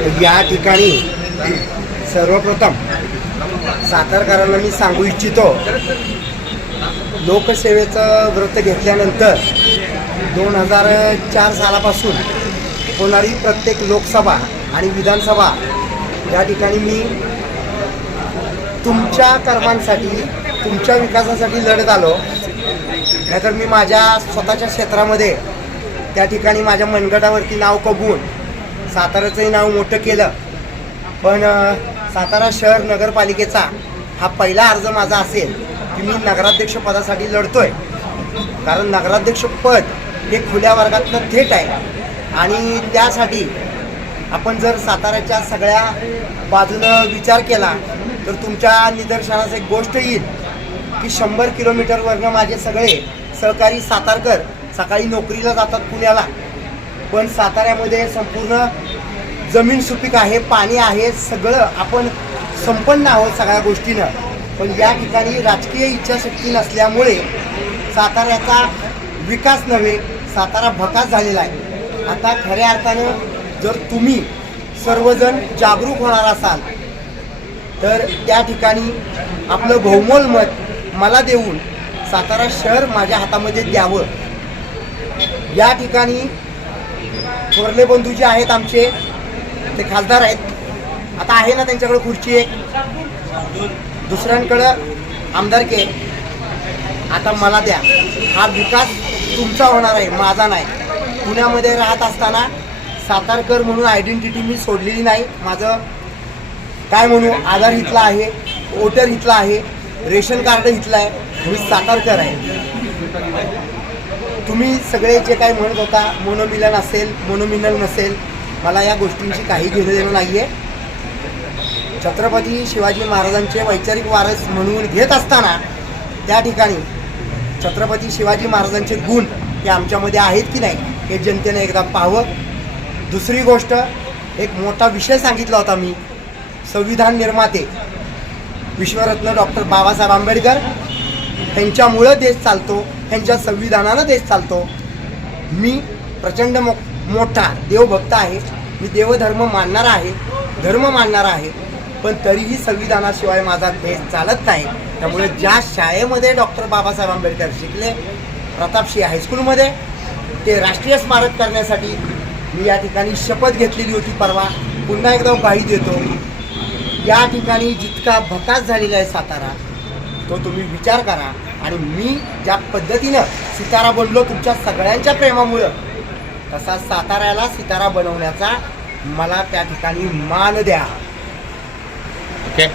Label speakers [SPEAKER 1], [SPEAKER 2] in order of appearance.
[SPEAKER 1] या ठिकाणी सर्वप्रथम सातारकरांना मी सांगू इच्छितो लोकसेवेचं व्रत घेतल्यानंतर दोन हजार चार सालापासून होणारी प्रत्येक लोकसभा आणि विधानसभा या ठिकाणी मी तुमच्या कर्मांसाठी तुमच्या विकासासाठी लढत आलो. नाहीतर मी माझ्या स्वतःच्या क्षेत्रामध्ये त्या ठिकाणी माझ्या मनगटावरती नाव कबून साताऱ्याचंही नाव मोठं केलं. पण सातारा शहर नगरपालिकेचा हा पहिला अर्ज माझा असेल की मी नगराध्यक्ष पदासाठी लढतोय. कारण नगराध्यक्ष पद हे खुल्या वर्गातलं थेट आहे. आणि त्यासाठी आपण जर साताऱ्याच्या सगळ्या बाजूनं विचार केला तर तुमच्या निदर्शनास एक गोष्ट येईल की शंभर किलोमीटरवरनं माझे सगळे सहकारी सातारकर सकाळी नोकरीला जातात पुण्याला. पण साताऱ्यामध्ये संपूर्ण जमीन सुपीक आहे पाणी आहे सगळं आपण संपन्न आहोत सगळ्या गोष्टीनं. पण या ठिकाणी राजकीय इच्छाशक्ती नसल्यामुळे साताऱ्याचा विकास नव्हे सातारा भकास झालेला आहे. आता खऱ्या अर्थानं जर तुम्ही सर्वजण जागरूक होणार असाल तर त्या ठिकाणी आपलं बहुमोल मत मला देऊन सातारा शहर माझ्या हातामध्ये द्यावं. या ठिकाणी थोरले बंधू जे आहेत आमचे ते खासदार आहेत. आता आहे ना त्यांच्याकडे खुर्ची एक. दुसऱ्यांकडं आमदारके आता मला द्या. हा विकास तुमचा होणार आहे माझा नाही. पुण्यामध्ये राहत असताना सातारकर म्हणून आयडेंटिटी मी सोडलेली नाही. माझं काय म्हणू आधार इथला आहे वोटर इथला आहे रेशन कार्ड इथलं आहे. मी सातारकर आहे. तुम्ही सगळे जे काही म्हणत होता मोनोमिलन असेल मोनोमिनल नसेल मला या गोष्टींची काही घेणं देणं नाही आहे छत्रपती शिवाजी महाराजांचे वैचारिक वारस म्हणून घेत असताना त्या ठिकाणी छत्रपती शिवाजी महाराजांचे गुण हे आमच्यामध्ये आहेत की नाही हे जनतेने एकदा पाहावं. दुसरी गोष्ट एक मोठा विषय सांगितला होता मी संविधान निर्माते विश्वरत्न डॉक्टर बाबासाहेब आंबेडकर. ह्यांच्यामुळं देश चालतो ह्यांच्या संविधानानं देश चालतो. मी प्रचंड मो मोठा देवभक्त आहे. मी देवधर्म मानणार आहे धर्म मानणार आहे. पण तरीही संविधानाशिवाय माझा देश चालत नाही. त्यामुळे ज्या शाळेमध्ये डॉक्टर बाबासाहेब आंबेडकर शिकले प्रतापशी हायस्कूलमध्ये ते राष्ट्रीय स्मारक करण्यासाठी मी या ठिकाणी शपथ घेतलेली होती परवा. पुन्हा एकदा ग्वाही देतो. या ठिकाणी जितका भकास झालेला आहे सातारा तो तुम्ही विचार करा. आणि मी ज्या पद्धतीनं सितारा बनलो तुमच्या सगळ्यांच्या प्रेमामुळं तसा साताऱ्याला सितारा बनवण्याचा मला त्या ठिकाणी मान द्या.
[SPEAKER 2] ओके